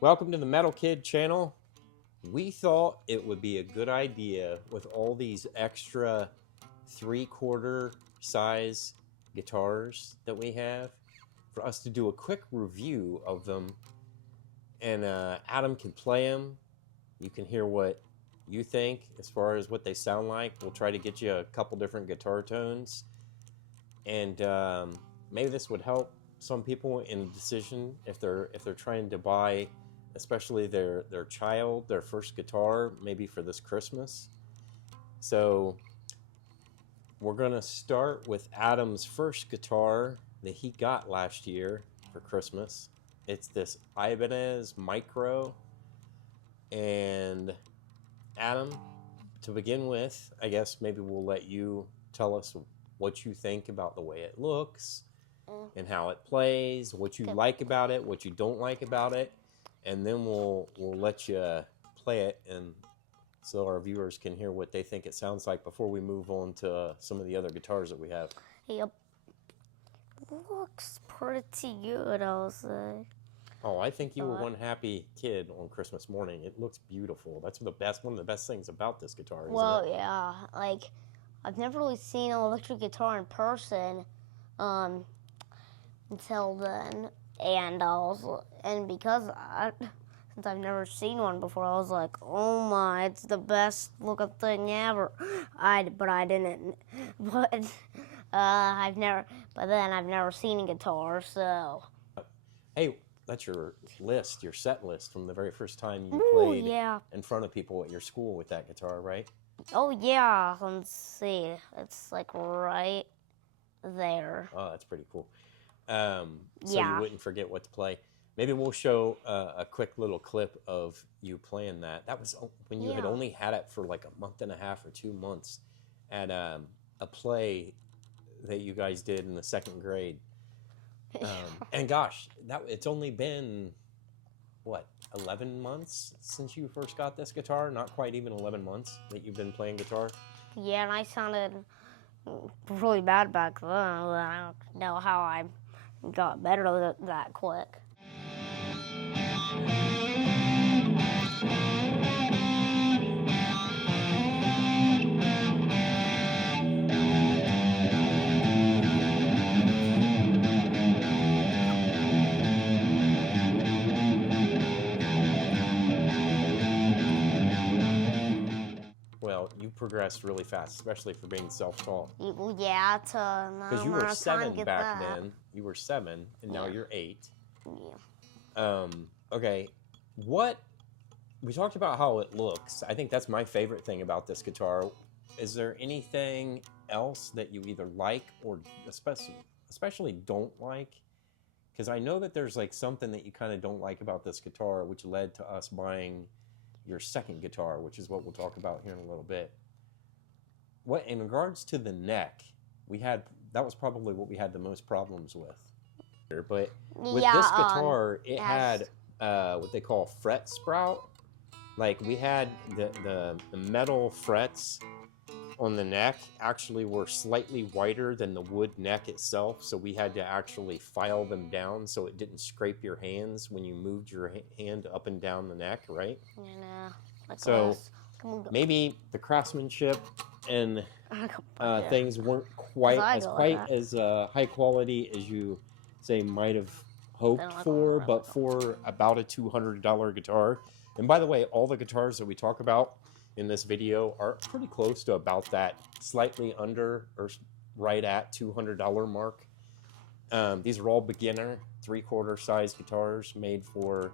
Welcome to the Metal Kid channel. We thought it would be a good idea with all these extra 3/4 size guitars that we have for us to do a quick review of them, and Adam can play them. You can hear what you think as far as what they sound like. We'll try to get you a couple different guitar tones, and maybe this would help some people in a decision if they're trying to buy, especially their child, their first guitar, maybe for this Christmas. So we're gonna start with Adam's first guitar that he got last year for Christmas. It's this Ibanez Mikro. And Adam, to begin with, I guess maybe we'll let you tell us what you think about the way it looks and how it plays, what you like about it, what you don't like about it, and then we'll let you play it, and so our viewers can hear what they think it sounds like before we move on to some of the other guitars that we have. Yep. Looks pretty good, I'll say. Oh, I think you were one happy kid on Christmas morning. It looks beautiful. That's one of the best things about this guitar, isn't it? Yeah, like I've never really seen an electric guitar in person until then, and since I've never seen one before, I was like, oh my, it's the best looking thing ever. I've never seen a guitar, so. Hey, that's your list, your set list from the very first time you played in front of people at your school with that guitar, right? Oh yeah, let's see. It's like right there. Oh, that's pretty cool. So you wouldn't forget what to play. Maybe we'll show a quick little clip of you playing that. That was when you had only had it for like a month and a half or 2 months at a play that you guys did in the 2nd grade. And gosh, it's only been, what, 11 months since you first got this guitar? Not quite even 11 months that you've been playing guitar? Yeah, and I sounded really bad back then. I don't know how I got better that quick. Well, you progressed really fast, especially for being self-taught. Yeah, because you were 7 back then. You were 7, and now you're 8. Yeah. Okay, we talked about how it looks. I think that's my favorite thing about this guitar. Is there anything else that you either like or especially don't like? Because I know that there's like something that you kind of don't like about this guitar, which led to us buying your second guitar, which is what we'll talk about here in a little bit. What in regards to the neck, that was probably what we had the most problems with. But with this guitar, it had what they call fret sprout. Like we had the metal frets on the neck actually were slightly wider than the wood neck itself, so we had to actually file them down so it didn't scrape your hands when you moved your hand up and down the neck, right? Yeah. So maybe the craftsmanship and things weren't quite as high quality as you say might have hoped for, but for about a $200 guitar. And by the way, all the guitars that we talk about in this video are pretty close to about that, slightly under or right at $200 mark. These are all beginner 3/4 size guitars made for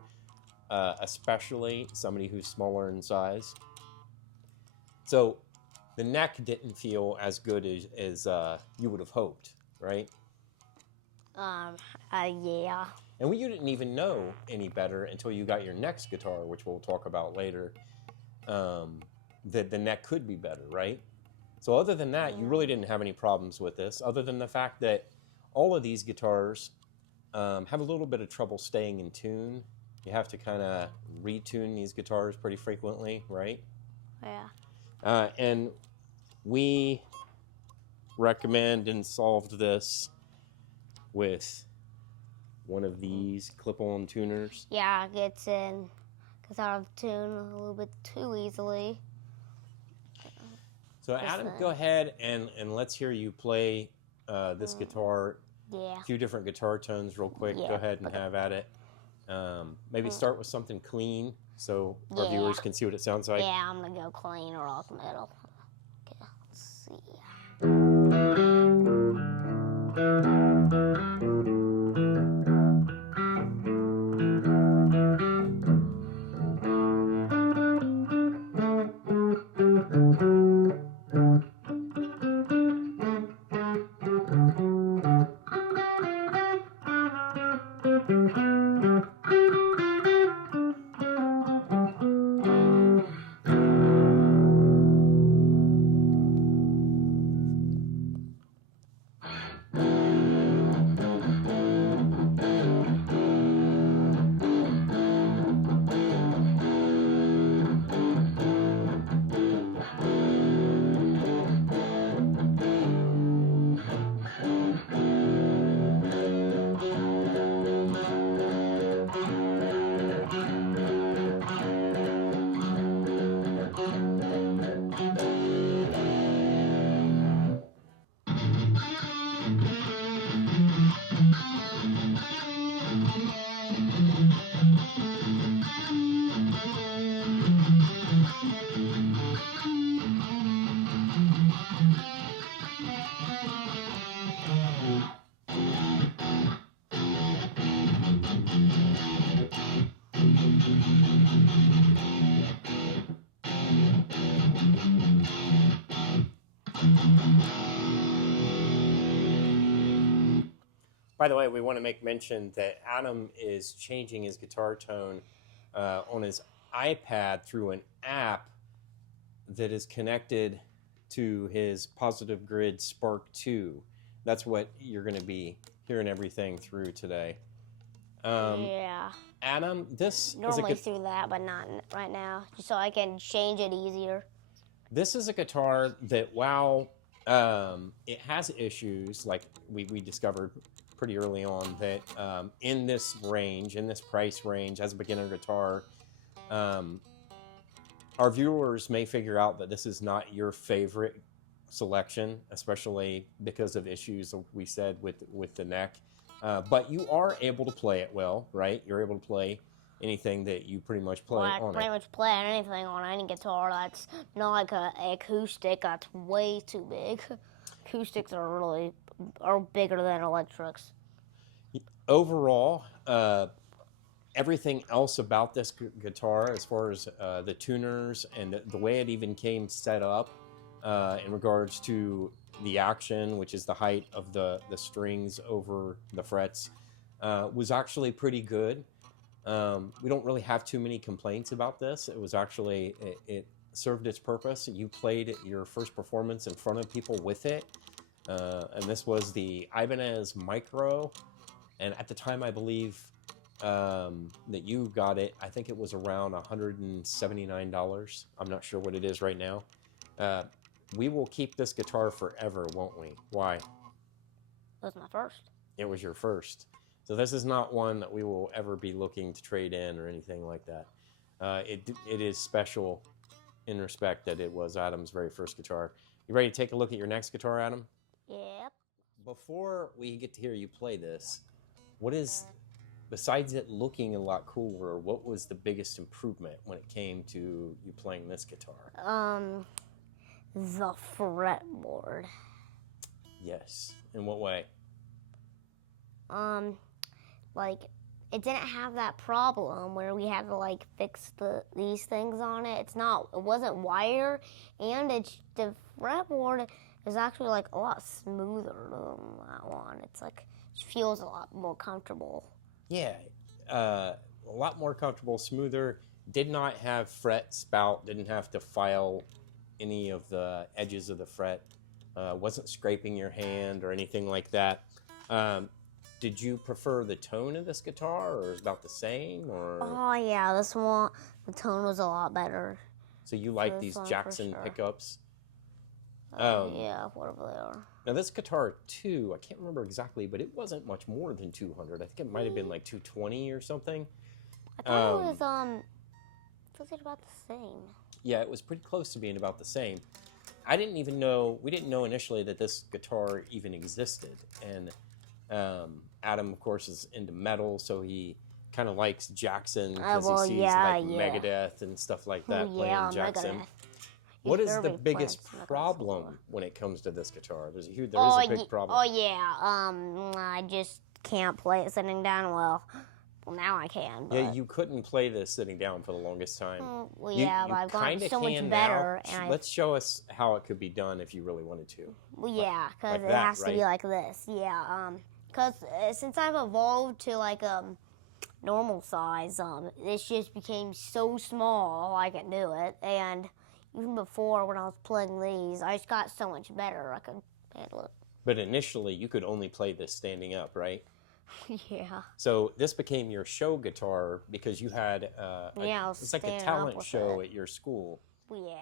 especially somebody who's smaller in size. So the neck didn't feel as good as you would have hoped, right? Yeah. And you didn't even know any better until you got your next guitar, which we'll talk about later, that the neck could be better, right? So other than that, you really didn't have any problems with this, other than the fact that all of these guitars have a little bit of trouble staying in tune. You have to kind of retune these guitars pretty frequently, right? Yeah. And we recommend and solved this with one of these clip-on tuners. Yeah, it gets out of tune a little bit too easily. So Adam, go ahead and let's hear you play this guitar. Yeah. A few different guitar tones real quick. Yeah, Go ahead and have at it. Maybe start with something clean so our viewers can see what it sounds like. Yeah, I'm going to go clean rock metal. Okay, let's see. By the way, we want to make mention that Adam is changing his guitar tone on his iPad through an app that is connected to his Positive Grid Spark 2. That's what you're going to be hearing everything through today. Yeah. Adam, this Normally is through that, but not right now, just so I can change it easier. This is a guitar that, while it has issues, like we discovered pretty early on, that in this range, in this price range, as a beginner guitar, our viewers may figure out that this is not your favorite selection, especially because of issues we said with the neck. But you are able to play it well, right? You're able to play anything that you pretty much play on it. I pretty much play anything on any guitar that's not like an acoustic that's way too big. Acoustics are bigger than electrics. Overall, everything else about this guitar, as far as the tuners and the way it even came set up in regards to the action, which is the height of the strings over the frets, was actually pretty good. We don't really have too many complaints about this. It was actually, it served its purpose. You played your first performance in front of people with it. And this was the Ibanez Mikro. And at the time, I believe that you got it, I think it was around $179. I'm not sure what it is right now. We will keep this guitar forever, won't we? Why? It was my first. It was your first. So this is not one that we will ever be looking to trade in or anything like that. It is special in respect that it was Adam's very first guitar. You ready to take a look at your next guitar, Adam? Yep. Before we get to hear you play this, what is, besides it looking a lot cooler, what was the biggest improvement when it came to you playing this guitar? The fretboard. Yes. In what way? Like, it didn't have that problem where we had to like fix these things on it. It wasn't wire, and the fretboard is actually like a lot smoother than that one. It's like, it feels a lot more comfortable. Yeah, a lot more comfortable, smoother. Did not have fret spout, didn't have to file any of the edges of the fret. Wasn't scraping your hand or anything like that. Did you prefer the tone of this guitar, or is it about the same? Or? Oh yeah, this one, the tone was a lot better. So you like these Jackson pickups? Yeah, whatever they are. Now this guitar too, I can't remember exactly, but it wasn't much more than 200. I think it might have been like 220 or something. I thought it was about the same. Yeah, it was pretty close to being about the same. I didn't even know, we didn't know initially that this guitar even existed. And Adam, of course, is into metal, so he kind of likes Jackson because he sees like Megadeth and stuff like that playing Jackson. Megadeth. What is the biggest problem when it comes to this guitar? There is a big problem. Oh yeah, I just can't play it sitting down well. Well, now I can. But... Yeah, you couldn't play this sitting down for the longest time. Well, yeah, but I've gotten so much better. And let's show us how it could be done if you really wanted to. Well, yeah, because it has to be like this. Yeah, because since I've evolved to like normal size, this just became so small I could do it. And even before, when I was playing these, I just got so much better. I could handle it. But initially, you could only play this standing up, right? Yeah. So this became your show guitar because you had it's like a talent show at your school. Yeah.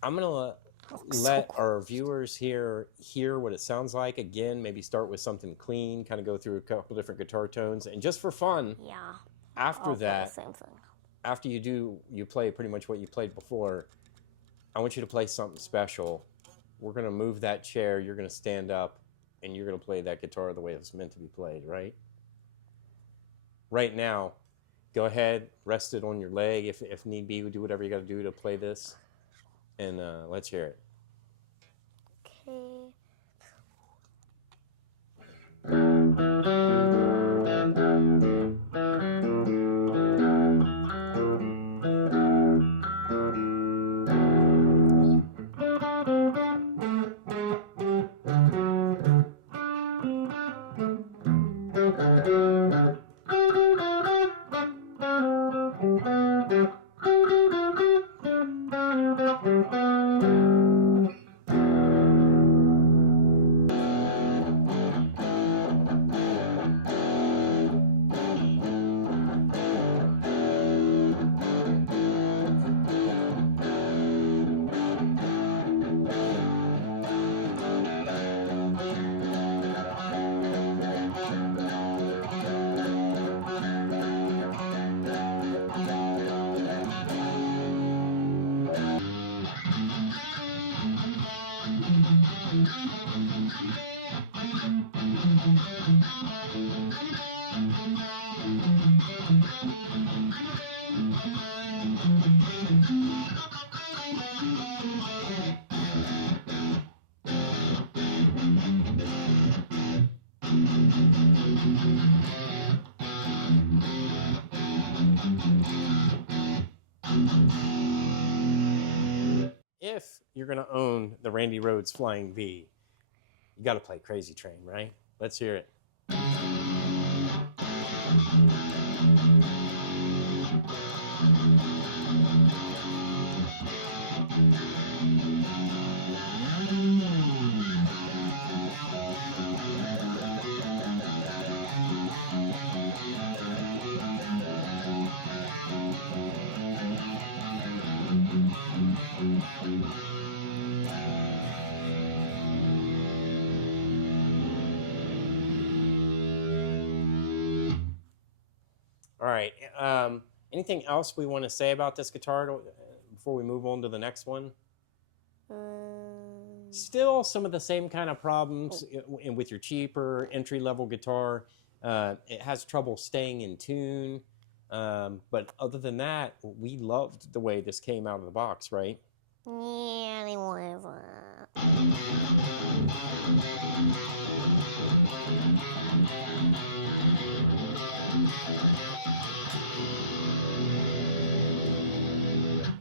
I'm going to let our viewers hear what it sounds like. Again, maybe start with something clean, kind of go through a couple different guitar tones. And just for fun, after that, after you play pretty much what you played before, I want you to play something special. We're going to move that chair, you're going to stand up, and you're going to play that guitar the way it's meant to be played, right? Right now, go ahead, rest it on your leg if need be. Do whatever you got to do to play this. And let's hear it. Okay. If you're going to own the Randy Rhoads Flying V, you got to play Crazy Train, right? Let's hear it. All right. Anything else we want to say about this guitar before we move on to the next one? Still some of the same kind of problems with your cheaper entry-level guitar. It has trouble staying in tune. But other than that, we loved the way this came out of the box, right? Yeah, it was.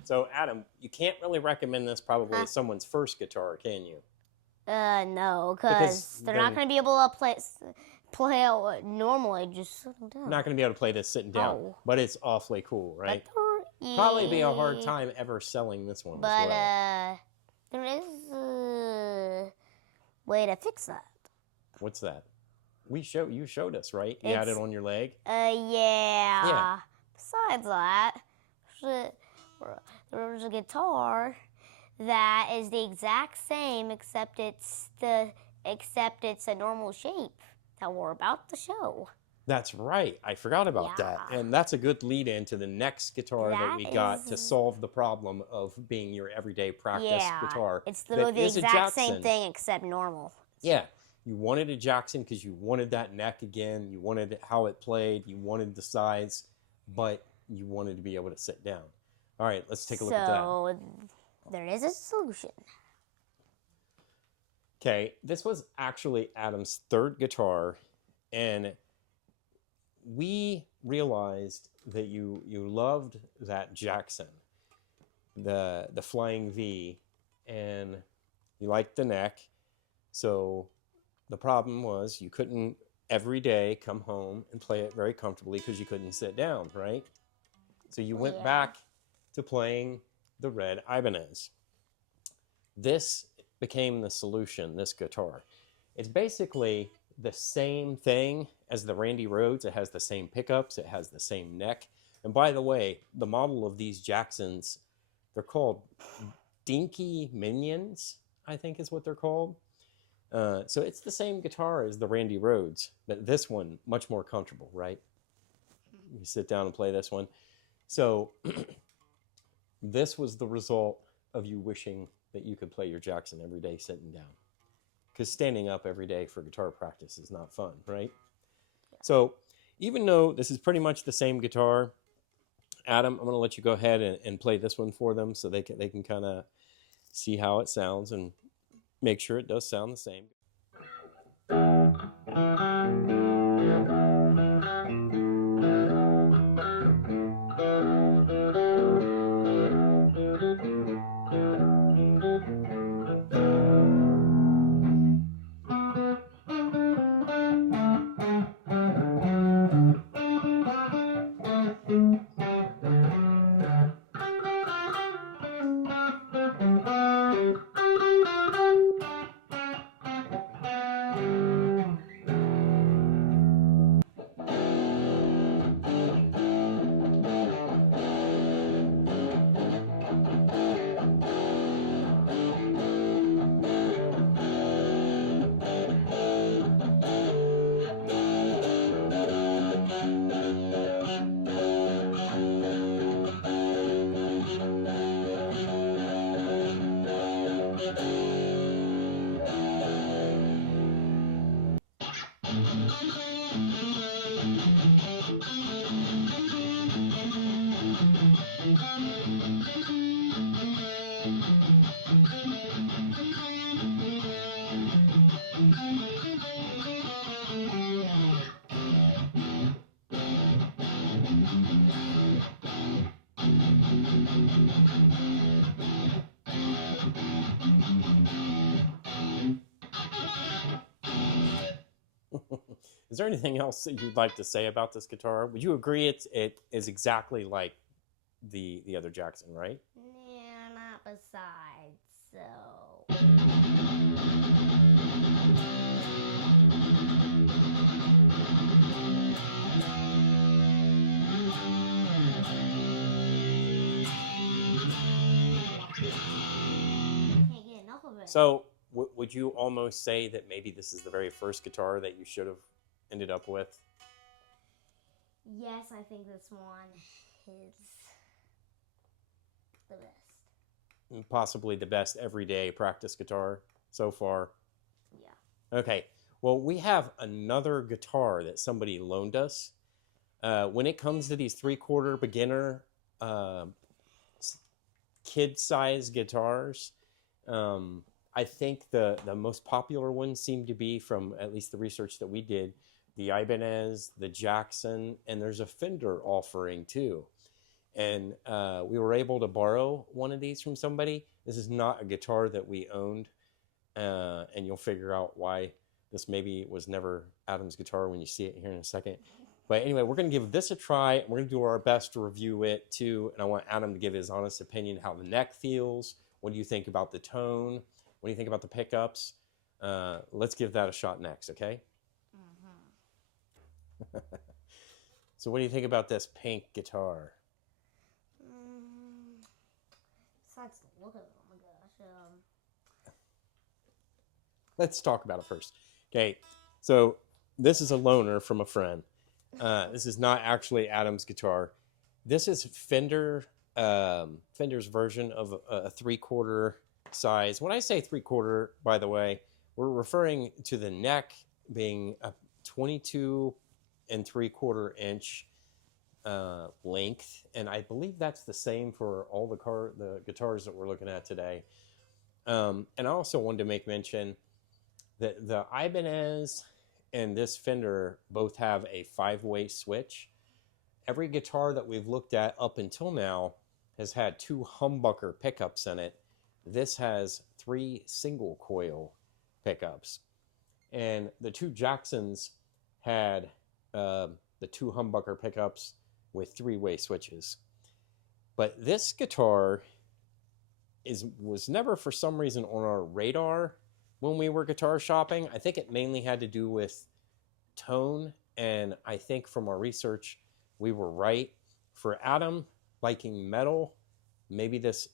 So, Adam, you can't really recommend this probably as someone's first guitar, can you? No, Because because they're not then- going to be able to play it normally, just sitting down. Not going to be able to play this sitting down, No. but it's awfully cool, right? But Probably be a hard time ever selling this one But as well. there is a way to fix that. What's that? You showed us, right? You had it on your leg. Yeah. Besides that, there's a guitar that is the exact same, except it's a normal shape that we're about to show. That's right. I forgot about that. Yeah. And that's a good lead in to the next guitar that we got to is- solve the problem of being your everyday practice guitar. It's that literally the is a exact same Jackson. thing except normal. Yeah. You wanted a Jackson because you wanted that neck again. You wanted how it played. You wanted the size, but you wanted to be able to sit down. All right, let's take a look at that. So there is a solution. Okay, this was actually Adam's third guitar, and we realized that you loved that Jackson, the Flying V, and you liked the neck. So the problem was you couldn't every day come home and play it very comfortably because you couldn't sit down, right? So you went back to playing the red Ibanez. This became the solution, this guitar. It's basically the same thing as the Randy Rhoads. It has the same pickups, it has the same neck. And by the way, the model of these Jacksons, they're called Dinky Minions, I think is what they're called. So it's the same guitar as the Randy Rhoads, but this one, much more comfortable, right? You sit down and play this one. So this was the result of you wishing that you could play your Jackson every day sitting down. Because standing up every day for guitar practice is not fun, right? So even though this is pretty much the same guitar, Adam, I'm going to let you go ahead and play this one for them so they can kind of see how it sounds and make sure it does sound the same. Is there anything else that you'd like to say about this guitar? Would you agree it is exactly like the other Jackson, right? Yeah, not besides, so... Can't get enough of it. So would you almost say that maybe this is the very first guitar that you should have ended up with? Yes, I think this one is the best. And possibly the best everyday practice guitar so far? Yeah. Okay, well, we have another guitar that somebody loaned us. When it comes to these 3/4 beginner kid-size guitars, I think the most popular ones seem to be, from at least the research that we did, the Ibanez, the Jackson, and there's a Fender offering too. And we were able to borrow one of these from somebody. This is not a guitar that we owned. and you'll figure out why this maybe was never Adam's guitar when you see it here in a second. But anyway, we're going to give this a try. We're going to do our best to review it too. And I want Adam to give his honest opinion, how the neck feels. What do you think about the tone? What do you think about the pickups? Let's give that a shot next, okay? So what do you think about this pink guitar? Besides the look of it, oh my gosh. Let's talk about it first. Okay, so this is a loaner from a friend. This is not actually Adam's guitar. This is Fender's version of a 3/4 size. When I say 3/4, by the way, we're referring to the neck being a 22 3/4 inch length, and I believe that's the same for all the guitars that we're looking at today. And I also wanted to make mention that the Ibanez and this Fender both have a 5-way switch. Every guitar that we've looked at up until now has had 2 humbucker pickups in it. This has 3 single coil pickups. And the 2 Jacksons had the 2 humbucker pickups with 3-way switches. But this guitar was never for some reason on our radar when we were guitar shopping. I think it mainly had to do with tone, and I think from our research we were right. For Adam liking metal, maybe this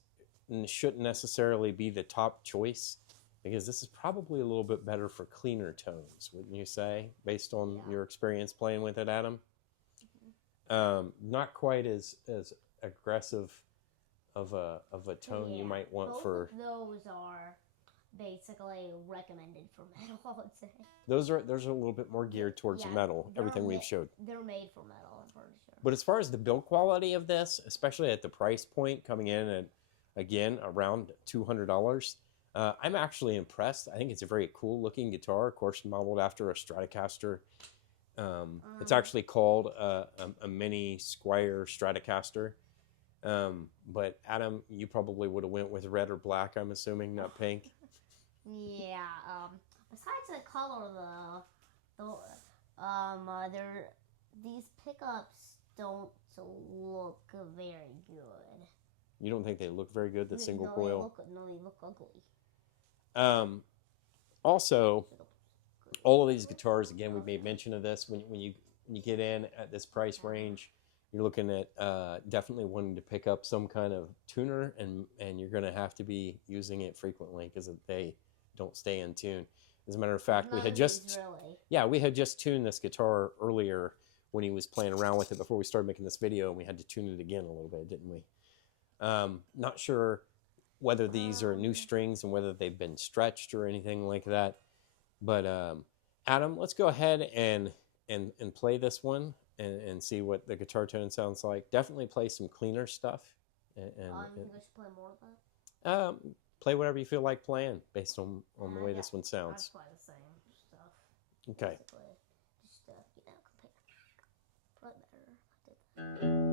shouldn't necessarily be the top choice, because this is probably a little bit better for cleaner tones, wouldn't you say, based on your experience playing with it, Adam? Not quite as aggressive of a tone you might want for. Those are basically recommended for metal, I would say. Those are a little bit more geared towards metal, everything we've showed. They're made for metal, I'm pretty sure. But as far as the build quality of this, especially at the price point coming in at, again, around $200, I'm actually impressed. I think it's a very cool looking guitar, of course, modeled after a Stratocaster. It's actually called a mini Squier Stratocaster. But Adam, you probably would have went with red or black, I'm assuming, not pink. Yeah. Besides the color, these pickups don't look very good. You don't think they look very good, the single coil? They look ugly. Also, all of these guitars, again, we made mention of this, when you get in at this price range, you're looking at definitely wanting to pick up some kind of tuner, and you're going to have to be using it frequently because they don't stay in tune. As a matter of fact, we had just tuned this guitar earlier when he was playing around with it before we started making this video, and we had to tune it again a little bit, didn't we? Not sure whether these are new strings and whether they've been stretched or anything like that. But Adam, let's go ahead and play this one and see what the guitar tone sounds like. Definitely play some cleaner stuff. You think I should play more of that? Play whatever you feel like playing based on the way this one sounds. I'll play the same stuff. Okay. Just, compare. Play better.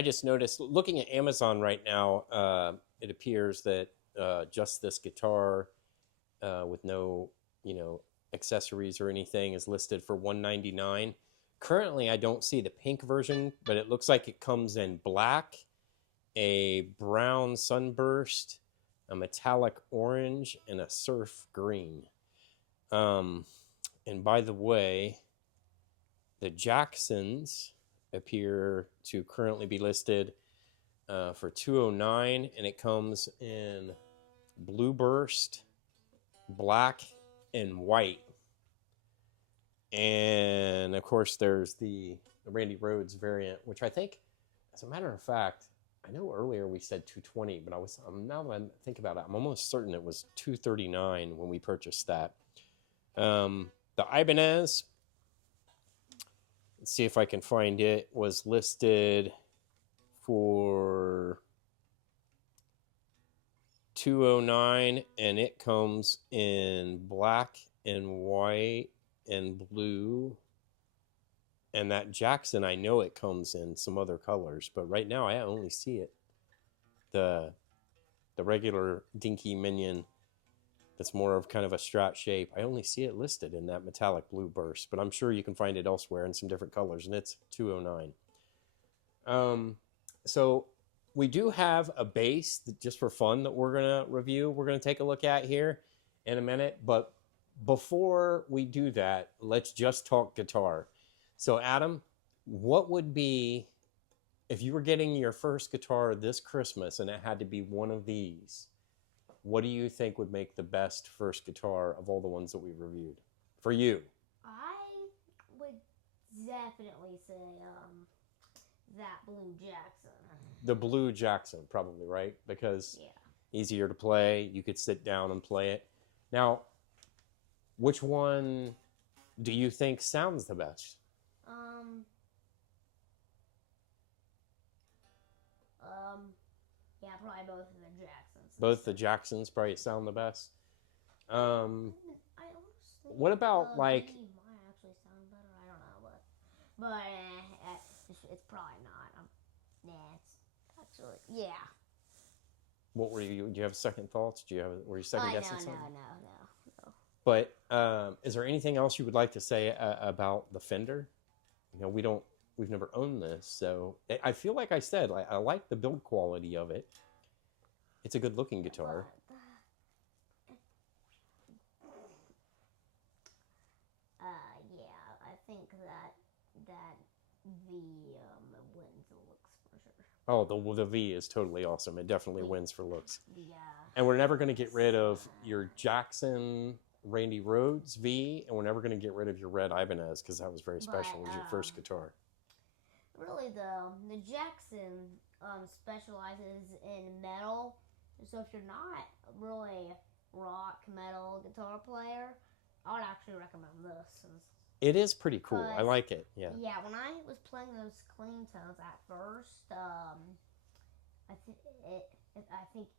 I just noticed looking at Amazon right now, it appears that just this guitar with no, accessories or anything is listed for $199. Currently, I don't see the pink version, but it looks like it comes in black, a brown sunburst, a metallic orange, and a surf green. And by the way, the Jacksons appear to currently be listed for $209, and it comes in blue burst, black, and white. And of course, there's the Randy Rhoads variant, which I think, as a matter of fact, I know earlier we said 220, but now that I think about it, I'm almost certain it was 239 when we purchased that. The Ibanez, let's see if I can find it, was listed for $209, and it comes in black and white and blue. And that Jackson, I know it comes in some other colors, but right now I only see it. The regular Dinky Minion that's more of kind of a Strat shape, I only see it listed in that metallic blue burst, but I'm sure you can find it elsewhere in some different colors, and it's $209. So we do have a bass that, just for fun, that we're going to review. We're going to take a look at here in a minute, but before we do that, let's just talk guitar. So Adam, what would be, if you were getting your first guitar this Christmas and it had to be one of these, what do you think would make the best first guitar of all the ones that we've reviewed for you? I would definitely say that blue Jackson. The blue Jackson, probably, right? Because easier to play, you could sit down and play it. Now, which one do you think sounds the best? Yeah, probably both of the Jacksons. Both the Jacksons probably sound the best. I almost think What about like? Dinky might actually sound better. I don't know, but it's probably not. It's actually What were you? Do you have second thoughts? Were you second guessing something? No. But is there anything else you would like to say about the Fender? We've never owned this, so I feel like I said, I like the build quality of it. It's a good looking guitar. I think that V wins the looks for sure. Oh, the V is totally awesome. It definitely wins for looks. Yeah. And we're never going to get rid of your Jackson Randy Rhoads V, and we're never going to get rid of your red Ibanez, because that was very special. It was your first guitar. Really, though, the Jackson specializes in metal. So if you're not really rock metal guitar player, I would actually recommend this. It is pretty cool. I like it. Yeah. Yeah, when I was playing those clean tones at first, I think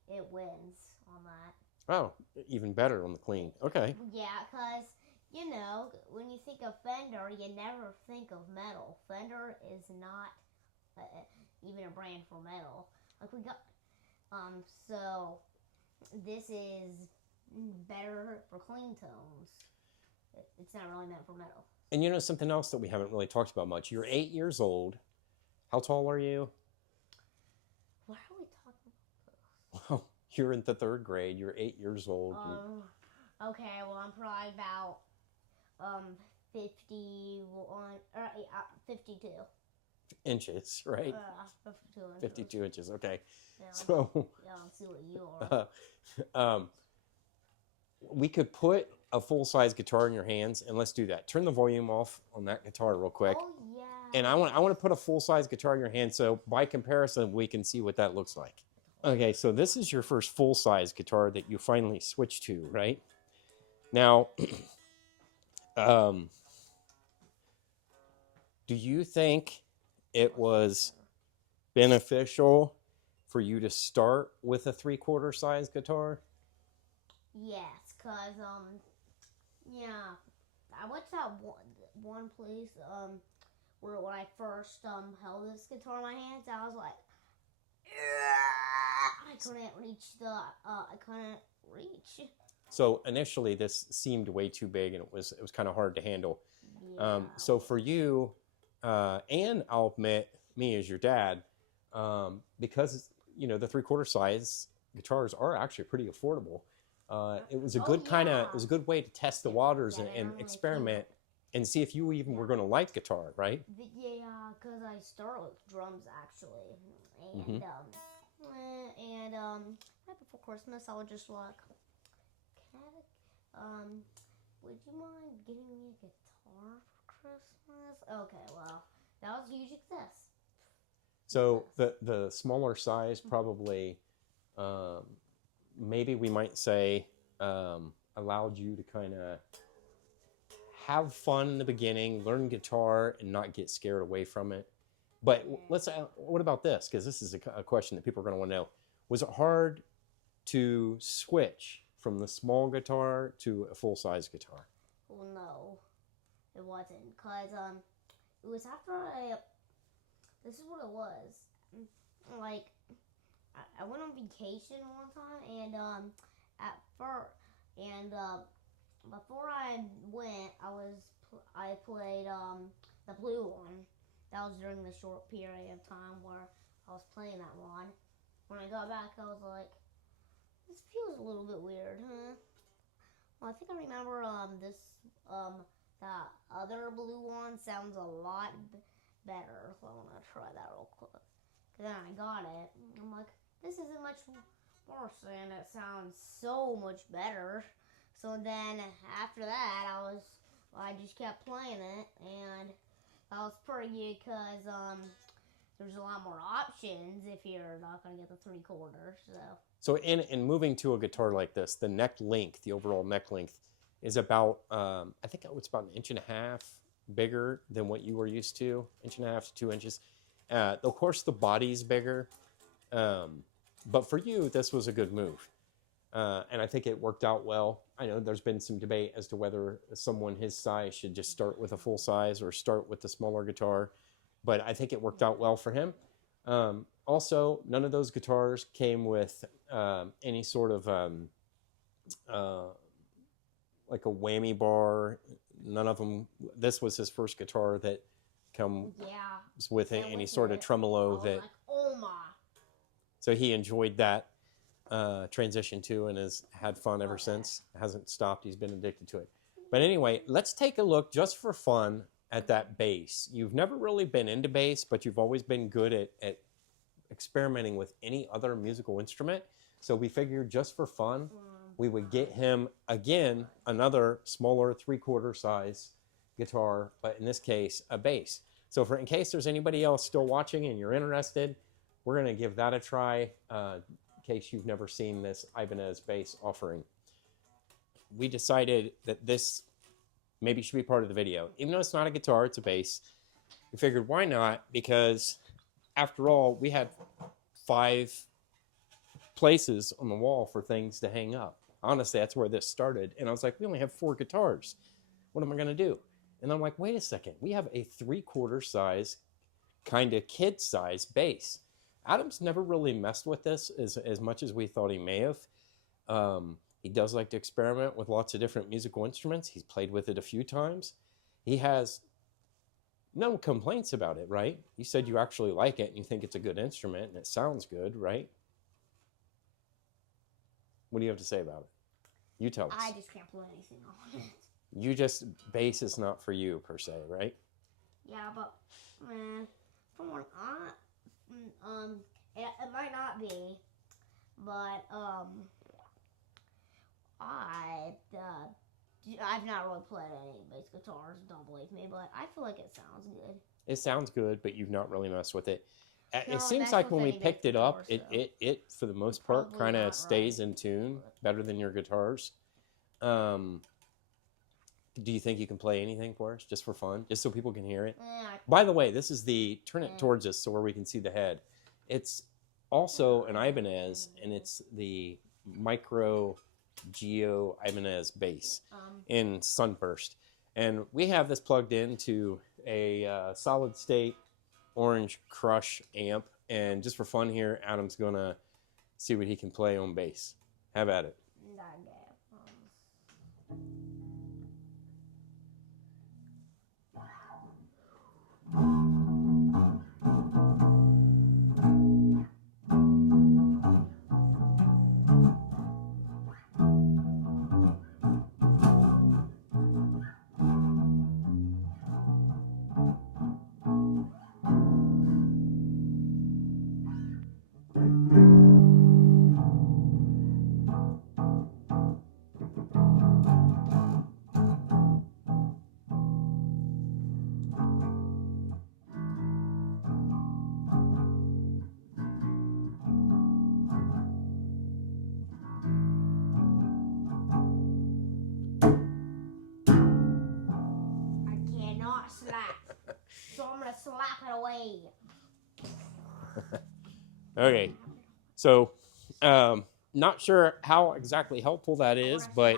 it wins on that. Oh, even better on the clean. Okay. Yeah, because when you think of Fender, you never think of metal. Fender is not even a brand for metal. Like we got, so this is better for clean tones. It's not really meant for metal. And something else that we haven't really talked about much. You're 8 years old. How tall are you? Why are we talking about this? Well, you're in the 3rd grade. You're 8 years old. Okay, well, I'm probably about 51 or 52 inches, right? 52 inches. 52 inches. Okay. Yeah, So let's see what you are. We could put a full-size guitar in your hands, and let's do that. Turn the volume off on that guitar real quick. Oh yeah. And I want to put a full-size guitar in your hand, so by comparison, we can see what that looks like. Okay, so this is your first full-size guitar that you finally switched to, right? Now, do you think it was beneficial for you to start with a 3/4 size guitar? Yes, cause I went to that one place where when I first held this guitar in my hands, I was like, I couldn't reach So initially, this seemed way too big, and it was kind of hard to handle. Yeah. So for you, and I'll admit, me as your dad, because the 3/4 size guitars are actually pretty affordable. It was a good it was a good way to test the waters and experiment and see if you even were going to like guitar, right? Yeah, because I start with drums actually, and right before Christmas, I was just like, would you mind getting me a guitar for Christmas? Okay, well, that was a huge success. So the smaller size probably, maybe we might say, allowed you to kind of have fun in the beginning, learn guitar, and not get scared away from it. But what about this? Because this is a question that people are going to want to know. Was it hard to switch from the small guitar to a full-size guitar? Well, no, it wasn't. Because it was after this is what it was. Like, I went on vacation one time, and before I went, I played the blue one. That was during the short period of time where I was playing that one. When I got back, I was like, this feels a little bit weird, huh? Well, I think I remember that other blue one sounds a lot better. So I'm gonna try that real quick. Then I got it. I'm like, this isn't much worse, and it sounds so much better. So then after that, I just kept playing it, and that was pretty good because there's a lot more options if you're not gonna get the 3/4. So in moving to a guitar like this, the neck length, the overall neck length, is about I think it's about 1.5 inches bigger than what you were used to, 1.5 to 2 inches. Of course, the body's bigger, but for you, this was a good move, and I think it worked out well. I know there's been some debate as to whether someone his size should just start with a full size or start with the smaller guitar, but I think it worked out well for him. Also, none of those guitars came with any sort of like a whammy bar. None of them. This was his first guitar that comes with any sort of tremolo. Like, oh my! So he enjoyed that transition too, and has had fun ever since. Hasn't stopped. He's been addicted to it. But anyway, let's take a look just for fun at that bass. You've never really been into bass, but you've always been good at experimenting with any other musical instrument. So we figured just for fun, we would get him, again, another smaller 3/4 size guitar, but in this case, a bass. So in case there's anybody else still watching and you're interested, we're going to give that a try in case you've never seen this Ibanez bass offering. We decided that this maybe should be part of the video. Even though it's not a guitar, it's a bass. We figured, why not? Because after all, we had 5 places on the wall for things to hang up. Honestly, that's where this started. And I was like, we only have 4 guitars. What am I going to do? And I'm like, wait a second. We have a 3/4 size, kind of kid size bass. Adam's never really messed with this as much as we thought he may have. He does like to experiment with lots of different musical instruments. He's played with it a few times. He has no complaints about it, right? You said you actually like it and you think it's a good instrument and it sounds good, right? What do you have to say about it? You tell us. I just can't play anything on it. You just, bass is not for you per se, right? Yeah, but from what it might not be, but I've not really played any bass guitars, don't believe me, but I feel like it sounds good. It sounds good, but you've not really messed with it. No, it seems that's like with when we any bass picked it up, guitars, though. it for the most part Probably kind of not stays right. in tune better than your guitars. Do you think you can play anything for us just for fun, just so people can hear it? By the way, this is turn it towards us so where we can see the head. It's also an Ibanez, and it's the Mikro Gio Ibanez bass in Sunburst. And we have this plugged into a solid state orange crush amp. And just for fun here, Adam's gonna see what he can play on bass. Have at it. So I'm gonna slap it away. Okay, so not sure how exactly helpful that is, but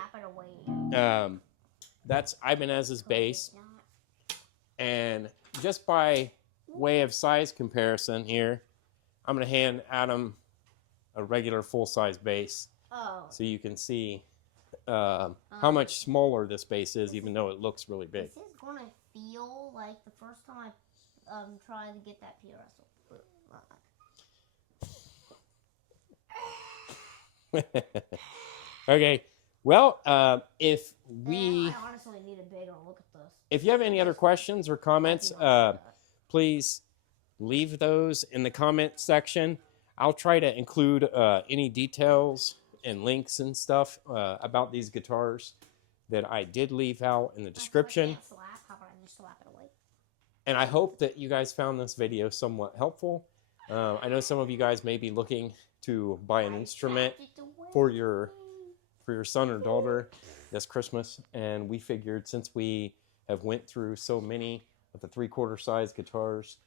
that's Ibanez's bass. And just by way of size comparison here, I'm going to hand Adam a regular full-size bass so you can see how much smaller this bass is, even though it looks really big. This is going to feel like the first time I tried to get that PRS. Okay, well, if we... I honestly need a bigger look at this. If you have any other questions or comments, please leave those in the comment section. I'll try to include any details and links and stuff about these guitars that I did leave out in the description. How about I just slap it away? And I hope that you guys found this video somewhat helpful. I know some of you guys may be looking to buy an instrument for your son or daughter this Christmas, and we figured since we have went through so many of the 3/4 size guitars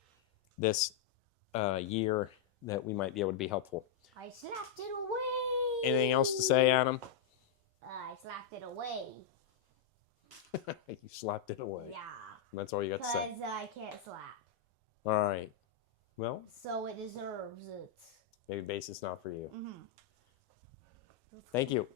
this year that we might be able to be helpful. I slapped it away. Anything else to say, Adam? I slapped it away. You slapped it away. Yeah. That's all you got to say. Because I can't slap. All right. Well. So it deserves it. Maybe bass is not for you. Mm-hmm. Thank you.